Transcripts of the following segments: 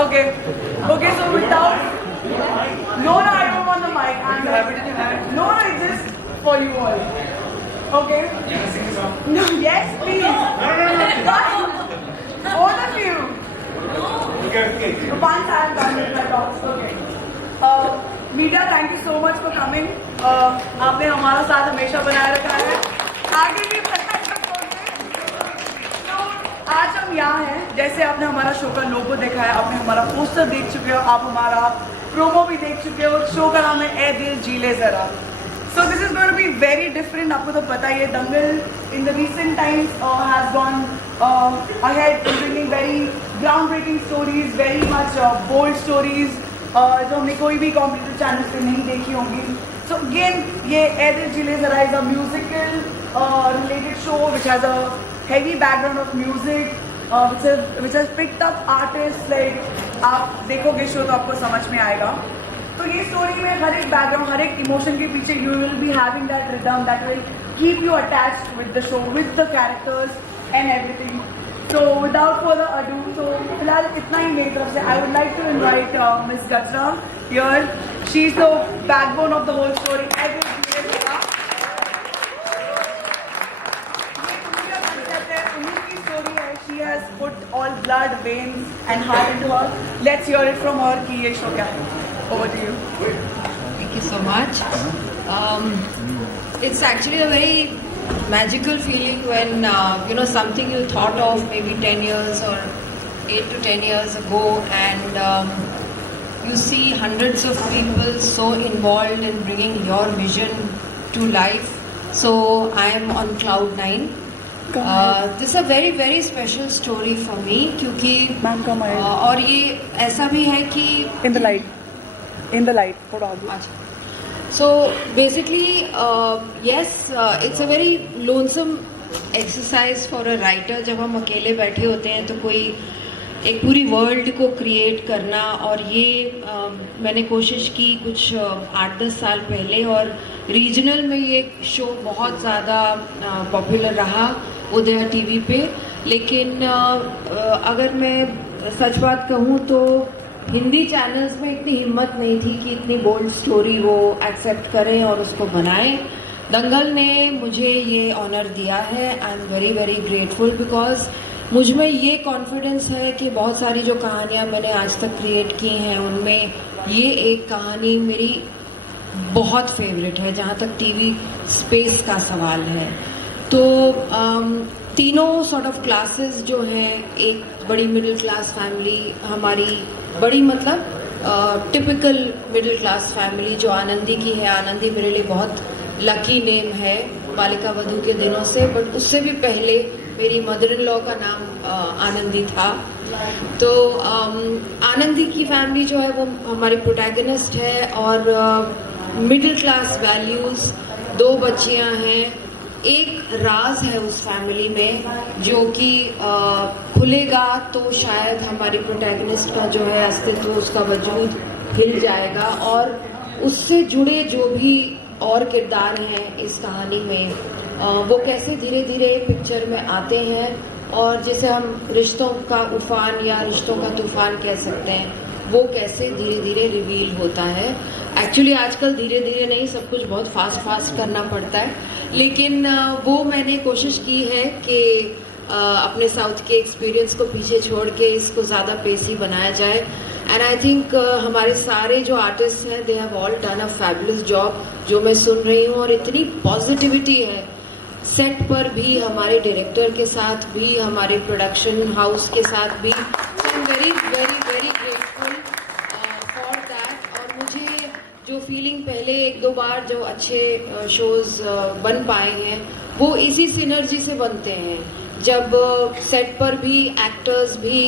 Okay. Okay, so without... No, I don't want the mic. I'm happy to have. No, it's just for you all. Okay? No, yes, please. Both of you. Once I'm done with my talks. Okay. Media, thank you so much for coming. आपने हमारा साथ हमेशा बनाए रखा है. आगे भी बनाए रखोगे. तो आज हम यहाँ हैं. जैसे आपने हमारा शो का लोगो देखा है, आपने हमारा पोस्टर देख चुके हो, आप हमारा प्रोमो भी देख चुके हो. शो का नाम है ए दिल जी ले जरा. So this is going to be very different. आपको तो पता ही है, दंगल in the recent times has gone ahead in bringing very groundbreaking stories, very much bold stories जो हमने कोई भी कॉम्पिटिटिव चैनल पे नहीं देखी होंगी. So again, ये ए दिल जी ले जरा is a musical related show which has a heavy background of music which has picked up artists like आप देखोगे शो तो आपको समझ में आएगा. तो ये स्टोरी में हर एक बैकग्राउंड, हर एक इमोशन के पीछे you will be having that rhythm that will keep you attached with the show, with the characters and everything. So without further ado, तो फिलहाल इतना ही मेरी तरफ से. I would like to invite miss Gajra here. She is the backbone of the whole story. She has put all blood, veins and heart into her. Let's hear it from her कि ये show क्या है. Over to you. Thank you so much. It's actually a very magical feeling when something you thought of maybe 10 years or 8 to 10 years ago, and you see hundreds of people so involved in bringing your vision to life. So I am on cloud 9. This is a very very special story for me क्योंकि और ये ऐसा भी है कि in the light थोड़ा आगे. So basically yes, it's a very lonesome exercise for a writer. जब हम अकेले बैठे होते हैं तो कोई एक पूरी वर्ल्ड को क्रिएट करना, और ये मैंने कोशिश की कुछ 8-10 साल पहले, और रीजनल में ये शो बहुत ज़्यादा पॉपुलर रहा उदया टीवी पे. लेकिन अगर मैं सच बात कहूँ तो हिंदी चैनल्स में इतनी हिम्मत नहीं थी कि इतनी बोल्ड स्टोरी वो एक्सेप्ट करें और उसको बनाएं. दंगल ने मुझे ये ऑनर दिया है. I am very very grateful because मुझ में ये कॉन्फिडेंस है कि बहुत सारी जो कहानियाँ मैंने आज तक क्रिएट की हैं उनमें ये एक कहानी मेरी बहुत फेवरेट है जहाँ तक टीवी स्पेस का सवाल है. तो तीनों सॉर्ट ऑफ क्लासेस जो हैं, एक बड़ी मिडिल क्लास फैमिली, हमारी बड़ी मतलब टिपिकल मिडिल क्लास फैमिली जो आनंदी की है. आनंदी मेरे लिए बहुत लकी नेम है बालिका वधू के दिनों से, बट उससे भी पहले मेरी मदर इन लॉ का नाम आनंदी था. तो आनंदी की फैमिली जो है वो हमारी प्रोटैगनिस्ट है, और मिडिल क्लास वैल्यूज़, 2 बच्चियां हैं. एक राज है उस फैमिली में जो कि खुलेगा तो शायद हमारी प्रोटैगनिस्ट का जो है अस्तित्व, उसका वजूद हिल जाएगा, और उससे जुड़े जो भी और किरदार हैं इस कहानी में वो कैसे धीरे धीरे पिक्चर में आते हैं, और जिसे हम रिश्तों का उफान या रिश्तों का तूफान कह सकते हैं, वो कैसे धीरे धीरे रिवील होता है. एक्चुअली आजकल धीरे धीरे नहीं, सब कुछ बहुत फास्ट करना पड़ता है, लेकिन वो मैंने कोशिश की है कि अपने साउथ के एक्सपीरियंस को पीछे छोड़ के इसको ज़्यादा पेसी बनाया जाए. एंड आई थिंक हमारे सारे जो आर्टिस्ट हैं they have all done a fabulous job जो मैं सुन रही हूँ, और इतनी पॉजिटिविटी है सेट पर भी, हमारे डायरेक्टर के साथ भी, हमारे प्रोडक्शन हाउस के साथ भी. I am very very very grateful for that. और मुझे जो फीलिंग पहले 1-2 बार जो अच्छे शोज बन पाए हैं वो इसी सिनर्जी से बनते हैं, जब सेट पर भी एक्टर्स भी,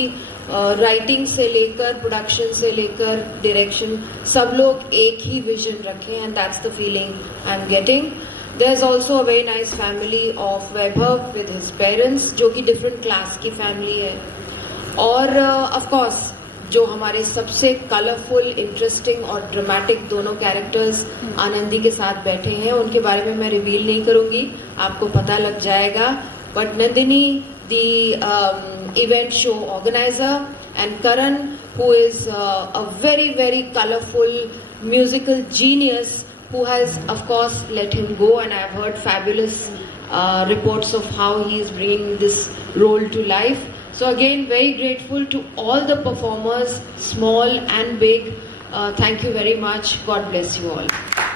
राइटिंग से लेकर प्रोडक्शन से लेकर डायरेक्शन, सब लोग एक ही विजन रखें, and that's the feeling I am getting. There is also a very nice family of Vaibhav with his parents जो कि डिफरेंट क्लास की फैमिली है. और ऑफ कोर्स जो हमारे सबसे कलरफुल, इंटरेस्टिंग और ड्रामेटिक दोनों कैरेक्टर्स आनंदी के साथ बैठे हैं, उनके बारे में मैं रिवील नहीं करूंगी, आपको पता लग जाएगा. But Nandini, the event show organizer, and Karan, who is a very, very colorful musical genius, who has, of course, let him go, and I've heard fabulous reports of how he is bringing this role to life. So again, very grateful to all the performers, small and big. Thank you very much. God bless you all.